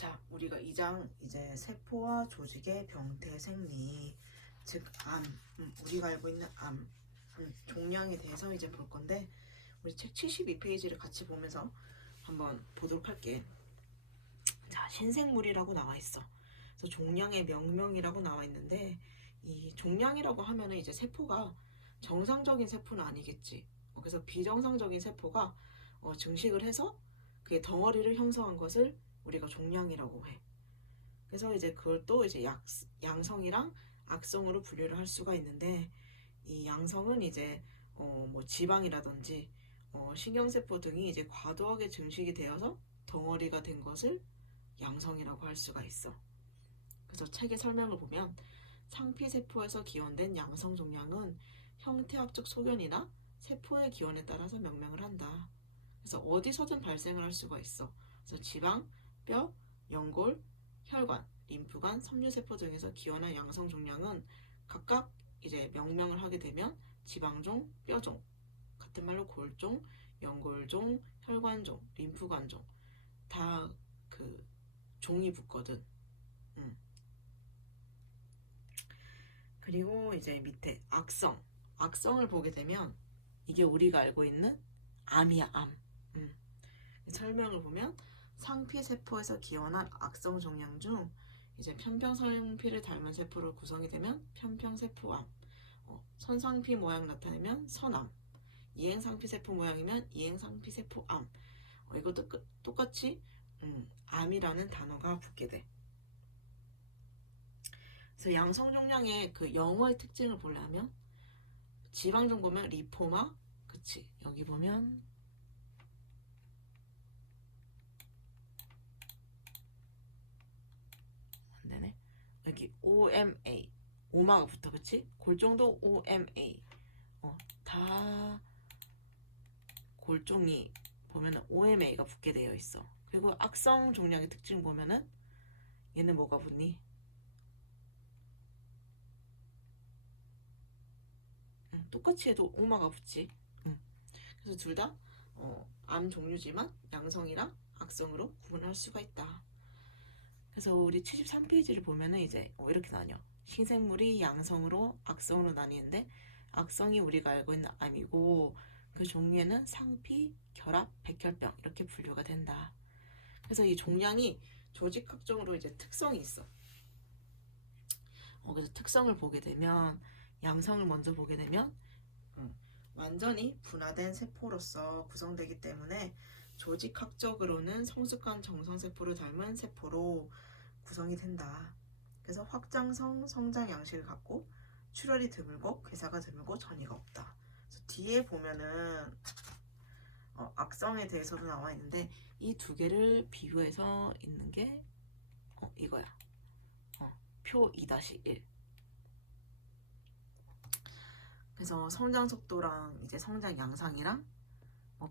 자, 우리가 2장 이제 세포와 조직의 병태 생리, 즉 암, 우리가 알고 있는 종양에 대해서 이제 볼 건데, 우리 책 72페이지를 같이 보면서 한번 보도록 할게. 자, 신생물이라고 나와 있어. 그래서 종양의 명명이라고 나와 있는데, 이 종양이라고 하면은 이제 세포가 정상적인 세포는 아니겠지. 그래서 비정상적인 세포가 증식을 해서 그게 덩어리를 형성한 것을 우리가 종양이라고 해. 그래서 이제 그걸 또 이제 양성이랑 악성으로 분류를 할 수가 있는데, 이 양성은 이제 뭐 지방이라든지 신경세포 등이 이제 과도하게 증식이 되어서 덩어리가 된 것을 양성이라고 할 수가 있어. 그래서 책의 설명을 보면 상피세포에서 기원된 양성 종양은 형태학적 소견이나 세포의 기원에 따라서 명명을 한다. 그래서 어디서든 발생을 할 수가 있어. 그래서 지방, 뼈, 연골, 혈관, 림프관, 섬유세포 등에서 기원한 양성 종양은 각각 이제 명명을 하게 되면 지방종, 뼈종, 같은 말로 골종, 연골종, 혈관종, 림프관종 다 그 종이 붙거든. 그리고 이제 밑에 악성을 보게 되면 이게 우리가 알고 있는 암이야, 암. 설명을 보면 상피세포에서 기원한 악성 종양 중 이제 편평상피를 닮은 세포로 구성이 되면 편평세포암, 선상피 모양 나타내면 선암, 이행상피세포 모양이면 이행상피세포암. 이것도 똑같이 암이라는 단어가 붙게 돼. 그래서 양성 종양의 그 영어의 특징을 보려면 지방종 보면 리포마, 그치? 여기 보면 안 되네. 여기 OMA, 오마가 붙어, 그치? 골종도 OMA. 다 골종이 보면은 OMA가 붙게 되어 있어. 그리고 악성 종양의 특징 보면은 얘는 뭐가 붙니? 똑같이 해도 오마가 붙지. 그래서 둘 다 암 종류지만 양성이랑 악성으로 구분할 수가 있다. 그래서 우리 73페이지를 보면은 이제 이렇게 나뉘어. 신생물이 양성으로 악성으로 나뉘는데, 악성이 우리가 알고 있는 암이고 그 종류에는 상피, 결합, 백혈병 이렇게 분류가 된다. 그래서 이 종양이 조직학적으로 이제 특성이 있어. 그래서 특성을 보게 되면 양성을 먼저 보게 되면 완전히 분화된 세포로서 구성되기 때문에 조직학적으로는 성숙한 정성세포를 닮은 세포로 구성이 된다. 그래서 확장성 성장 양식을 갖고 출혈이 드물고 괴사가 드물고 전이가 없다. 그래서 뒤에 보면은 악성에 대해서도 나와 있는데 이 두 개를 비교해서 있는 게 이거야. 표 2-1. 그래서 성장 속도랑 이제 성장 양상이랑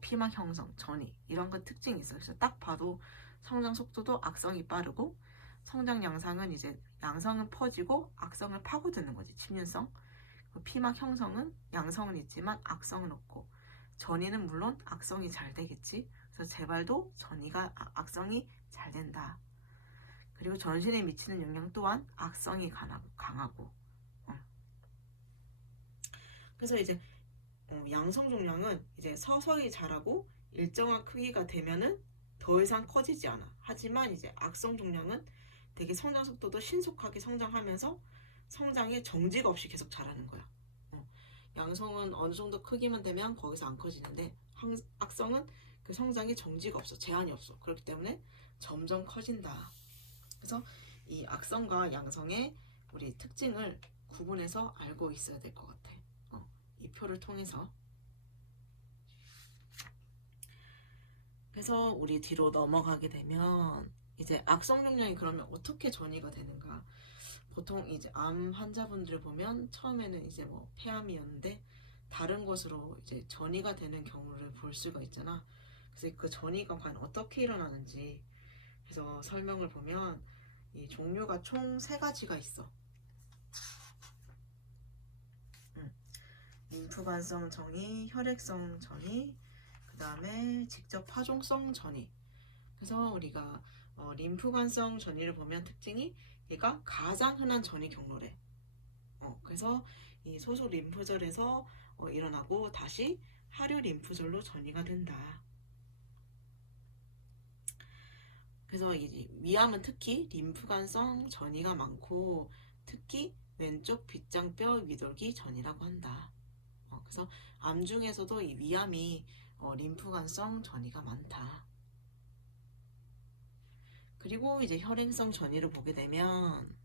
피막 형성, 전이 이런 거 특징이 있어요. 그래서 딱 봐도 성장 속도도 악성이 빠르고 성장 양상은 이제 양성은 퍼지고 악성을 파고드는 거지, 침륜성. 피막 형성은 양성은 있지만 악성은 없고, 전이는 물론 악성이 잘 되겠지. 그래서 재발도 전이가 악성이 잘 된다. 그리고 전신에 미치는 영향 또한 악성이 강하고. 그래서 이제 양성 종양은 이제 서서히 자라고 일정한 크기가 되면은 더 이상 커지지 않아. 하지만 이제 악성 종양은 되게 성장 속도도 신속하게 성장하면서 성장에 정지가 없이 계속 자라는 거야. 양성은 어느 정도 크기만 되면 거기서 안 커지는데 악성은 그 성장에 정지가 없어. 제한이 없어. 그렇기 때문에 점점 커진다. 그래서 이 악성과 양성의 우리 특징을 구분해서 알고 있어야 될 것 같아. 이 표를 통해서. 그래서 우리 뒤로 넘어가게 되면 이제 악성 종양이 그러면 어떻게 전이가 되는가? 보통 이제 암 환자분들을 보면 처음에는 이제 뭐 폐암이었는데 다른 것으로 이제 전이가 되는 경우를 볼 수가 있잖아. 그래서 그 전이가 과연 어떻게 일어나는지, 그래서 설명을 보면 이 종류가 총 3가지가 있어. 림프관성 전이, 혈액성 전이, 그 다음에 직접 파종성 전이. 그래서 우리가 림프관성 전이를 보면 특징이 얘가 가장 흔한 전이 경로래. 그래서 이 소속 림프절에서 일어나고 다시 하류 림프절로 전이가 된다. 그래서 이 위암은 특히 림프관성 전이가 많고 특히 왼쪽 빗장뼈 위돌기 전이라고 한다. 그래서 암 중에서도 이 위암이 림프관성 전이가 많다. 그리고 이제 혈행성 전이를 보게 되면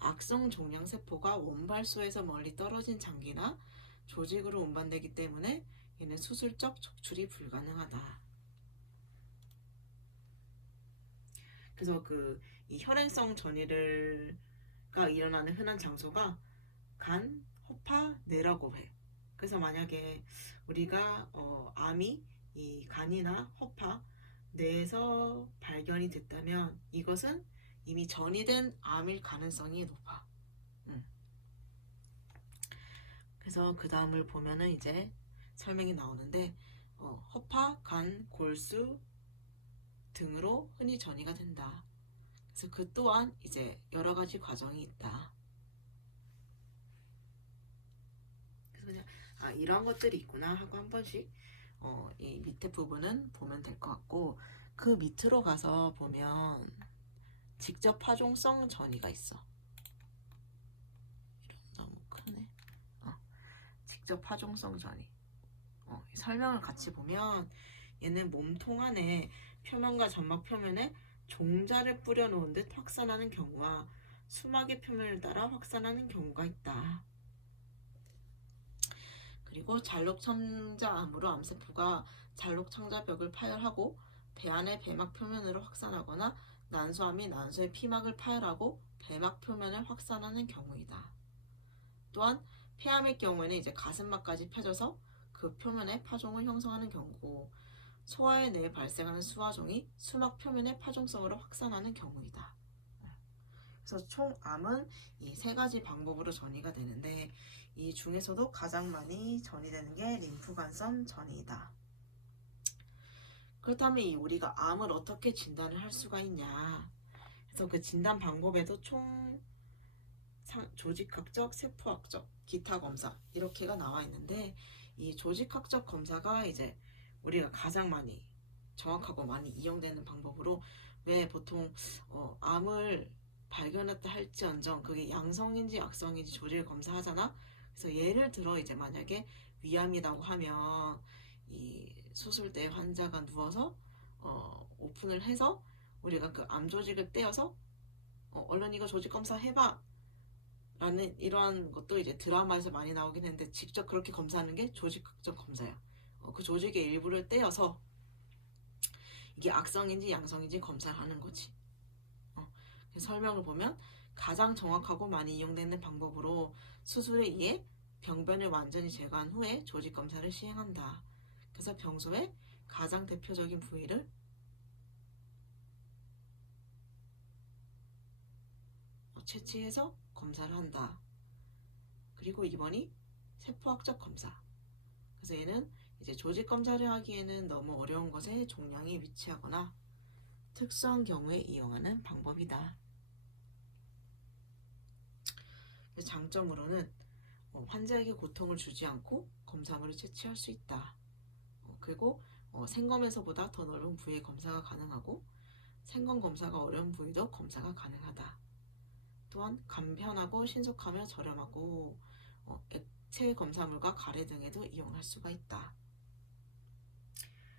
악성 종양세포가 원발소에서 멀리 떨어진 장기나 조직으로 운반되기 때문에 얘는 수술적 척출이 불가능하다. 그래서 이 혈행성 전이가 일어나는 흔한 장소가 간, 허파, 뇌라고 해. 그래서 만약에 우리가 암이 이 간이나 허파, 뇌에서 발견이 됐다면 이것은 이미 전이된 암일 가능성이 높아. 그래서 그 다음을 보면은 이제 설명이 나오는데 허파, 간, 골수 등으로 흔히 전이가 된다. 그래서 그 또한 이제 여러 가지 과정이 있다. 그래서 그냥 이런 것들이 있구나 하고 한 번씩 이 밑에 부분은 보면 될 것 같고 그 밑으로 가서 보면 직접 파종성 전이가 있어. 이런 너무 크네. 직접 파종성 전이. 설명을 같이 보면 얘는 몸통 안에 표면과 점막 표면에 종자를 뿌려놓은 듯 확산하는 경우와 수막의 표면을 따라 확산하는 경우가 있다. 그리고 잘록청자암으로 암세포가 잘록청자벽을 파열하고 배 안의 배막 표면으로 확산하거나 난소암이 난소의 피막을 파열하고 배막 표면을 확산하는 경우이다. 또한 폐암의 경우에는 이제 가슴막까지 펴져서 그 표면에 파종을 형성하는 경우고 소화의 내에 발생하는 수화종이 수막 표면의 파종성으로 확산하는 경우이다. 그래서 총 암은 이 세 가지 방법으로 전이가 되는데 이 중에서도 가장 많이 전이되는 게 림프관성 전이다. 그렇다면 우리가 암을 어떻게 진단을 할 수가 있냐? 그래서 그 진단 방법에도 총 조직학적, 세포학적, 기타 검사 이렇게가 나와 있는데 이 조직학적 검사가 이제 우리가 가장 많이 정확하고 많이 이용되는 방법으로 왜 보통 암을 발견했다 할지언정 그게 양성인지 악성인지 조직을 검사하잖아. 그래서 예를 들어 이제 만약에 위암이라고 하면 이 수술대 환자가 누워서 오픈을 해서 우리가 그 암 조직을 떼어서 얼른 이거 조직 검사 해봐 라는 이러한 것도 이제 드라마에서 많이 나오긴 했는데 직접 그렇게 검사하는 게 조직학적 검사야. 그 조직의 일부를 떼어서 이게 악성인지 양성인지 검사를 하는 거지. 설명을 보면 가장 정확하고 많이 이용되는 방법으로 수술에 의해 병변을 완전히 제거한 후에 조직 검사를 시행한다. 그래서 병소의 가장 대표적인 부위를 채취해서 검사를 한다. 그리고 2번이 세포학적 검사. 그래서 얘는 이제 조직 검사를 하기에는 너무 어려운 것에 종양이 위치하거나 특수한 경우에 이용하는 방법이다. 장점으로는 환자에게 고통을 주지 않고 검사물을 채취할 수 있다. 그리고 생검에서보다 더 넓은 부위의 검사가 가능하고 생검 검사가 어려운 부위도 검사가 가능하다. 또한 간편하고 신속하며 저렴하고 액체 검사물과 가래 등에도 이용할 수가 있다.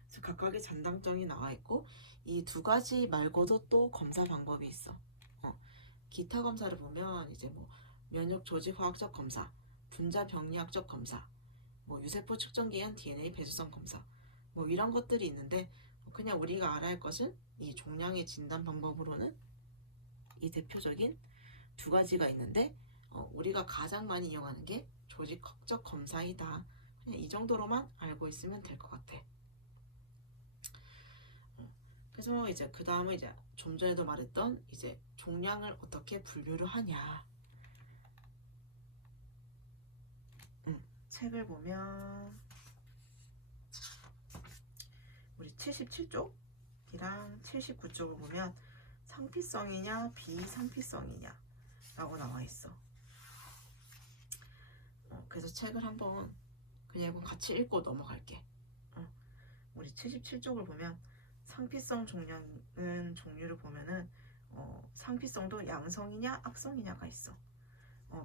그래서 각각의 장단점이 나와 있고 이 두 가지 말고도 또 검사 방법이 있어. 기타 검사를 보면 이제 뭐 면역 조직 화학적 검사, 분자 병리학적 검사, 뭐 유세포 측정 기한 DNA 배수성 검사, 뭐 이런 것들이 있는데 그냥 우리가 알아야 할 것은 이 종양의 진단 방법으로는 이 대표적인 두 가지가 있는데 우리가 가장 많이 이용하는 게 조직학적 검사이다. 그냥 이 정도로만 알고 있으면 될 것 같아. 그래서 이제 그 다음은 이제 좀 전에도 말했던 이제 종양을 어떻게 분류를 하냐. 책을 보면 우리 77쪽 이랑 79쪽을 보면 상피성이냐 비상피성이냐 라고 나와 있어. 그래서 책을 한번 그냥 이거 같이 읽고 넘어갈게. 우리 77쪽을 보면 상피성 종양은 종류를 보면은 상피성도 양성이냐 악성이냐가 있어.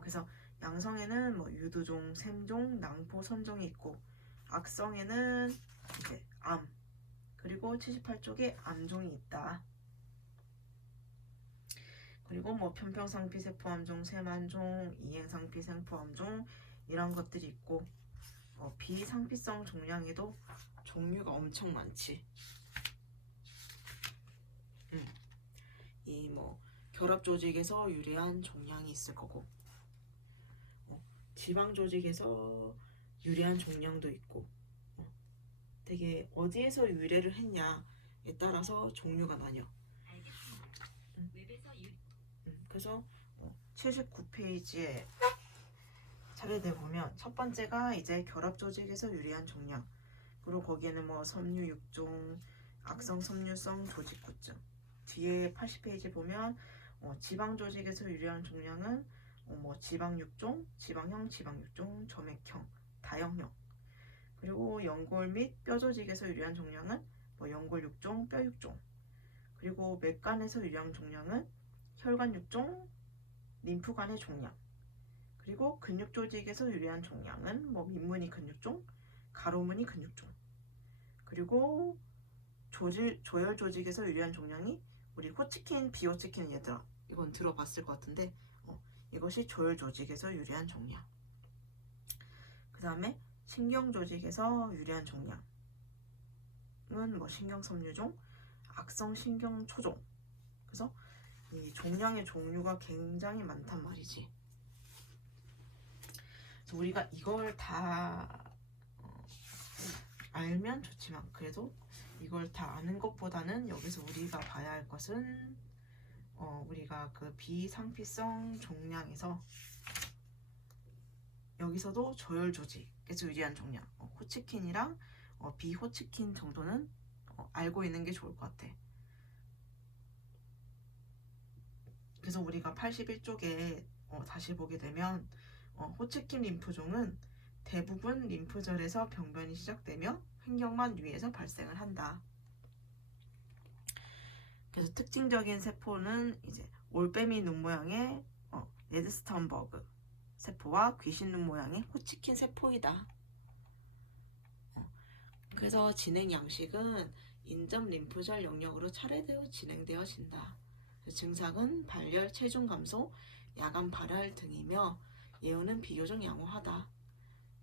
그래서 양성에는 뭐 유두종, 샘종, 낭포, 선종이 있고 악성에는 이제 암, 그리고 78쪽에 암종이 있다. 그리고 뭐 편평상피 세포암종, 세만종, 이행상피 세포암종 이런 것들이 있고 비상피성 종양에도 종류가 엄청 많지. 이 뭐 결합 조직에서 유래한 종양이 있을 거고, 지방 조직에서 유래한 종양도 있고, 되게 어디에서 유래를 했냐에 따라서 종류가 나뉘어. 그래서 79페이지에 차례대 보면 첫 번째가 이제 결합 조직에서 유래한 종양, 그리고 거기에는 뭐 섬유 육종, 악성 섬유성 조직구증. 뒤에 80페이지 보면 지방 조직에서 유래한 종양은 뭐 지방 육종, 지방형, 지방 육종, 점액형, 다형형. 그리고 연골 및 뼈 조직에서 유래한 종양은 뭐 연골 육종, 뼈 육종. 그리고 맥간에서 유래한 종양은 혈관 육종, 림프관의 종양. 그리고 근육 조직에서 유래한 종양은 뭐 민무늬 근육종, 가로무늬 근육종. 그리고 조혈 조직에서 유래한 종양이 우리 호치킨, 비호치킨 얘들아 이건 들어봤을 것 같은데 이것이 조혈 조직에서 유래한 종양. 그 다음에 신경 조직에서 유래한 종양은 뭐 신경섬유종, 악성 신경초종. 그래서 이 종양의 종류가 굉장히 많단 말이지. 그래서 우리가 이걸 다 알면 좋지만 그래도 이걸 다 아는 것보다는 여기서 우리가 봐야 할 것은 우리가 그 비상피성 종양에서 여기서도 조혈 조직에서 유래한 종양, 호치킨이랑 비호치킨 정도는 알고 있는 게 좋을 것 같아. 그래서 우리가 81쪽에 다시 보게 되면 호치킨 림프종은 대부분 림프절에서 병변이 시작되며 횡격막 위에서 발생을 한다. 그래서 특징적인 세포는 이제 올빼미 눈 모양의 레드스턴버그 세포와 귀신 눈 모양의 호치킨 세포이다. 그래서 진행 양식은 인접 림프절 영역으로 차례대로 진행되어진다. 증상은 발열, 체중 감소, 야간 발열 등이며 예후는 비교적 양호하다.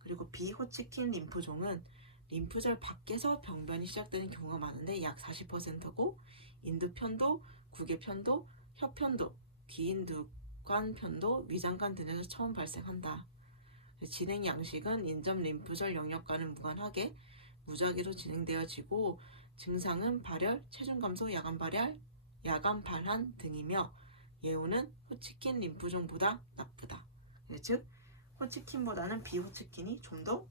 그리고 비호치킨 림프종은 림프절 밖에서 병변이 시작되는 경우가 많은데 약 40%고 인두편도, 구개편도, 혀편도, 귀인두관 편도, 위장관 등에서 처음 발생한다. 진행 양식은 인접 림프절 영역과는 무관하게 무작위로 진행되어지고 증상은 발열, 체중 감소, 야간 발한 등이며 예후는 호치킨 림프종보다 나쁘다. 즉 호치킨보다는 비호치킨이 좀 더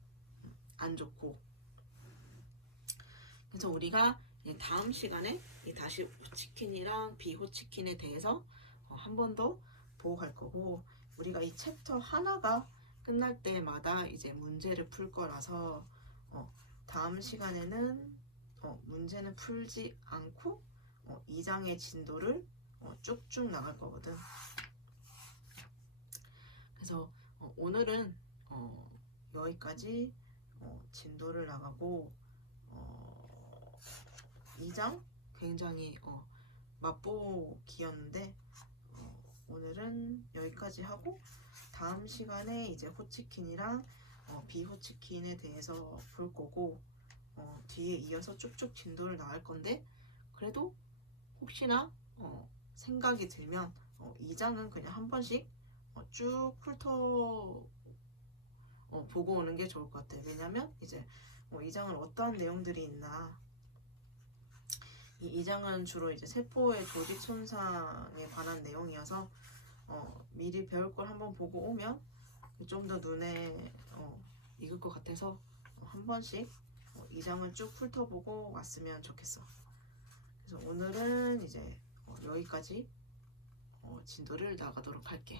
안 좋고. 그래서 우리가 다음 시간에 다시 호치킨이랑 비호치킨에 대해서 한 번 더 보고 갈 거고, 우리가 이 챕터 하나가 끝날 때마다 이제 문제를 풀 거라서 다음 시간에는 문제는 풀지 않고 2장의 진도를 쭉쭉 나갈 거거든. 그래서 오늘은 여기까지 진도를 나가고 2장 굉장히 맛보기였는데 오늘은 여기까지 하고 다음 시간에 이제 호치킨이랑 비호치킨에 대해서 볼 거고 뒤에 이어서 쭉쭉 진도를 나갈 건데, 그래도 혹시나 생각이 들면 2장은 그냥 한 번씩 쭉 훑어 보고 오는 게 좋을 것 같아요. 왜냐면 이제 2장은 어떠한 내용들이 있나, 이 2장은 주로 이제 세포의 조직 손상에 관한 내용이어서 미리 배울 걸 한번 보고 오면 좀 더 눈에 익을 것 같아서 한 번씩 2장을 쭉 훑어보고 왔으면 좋겠어. 그래서 오늘은 이제 여기까지 진도를 나가도록 할게.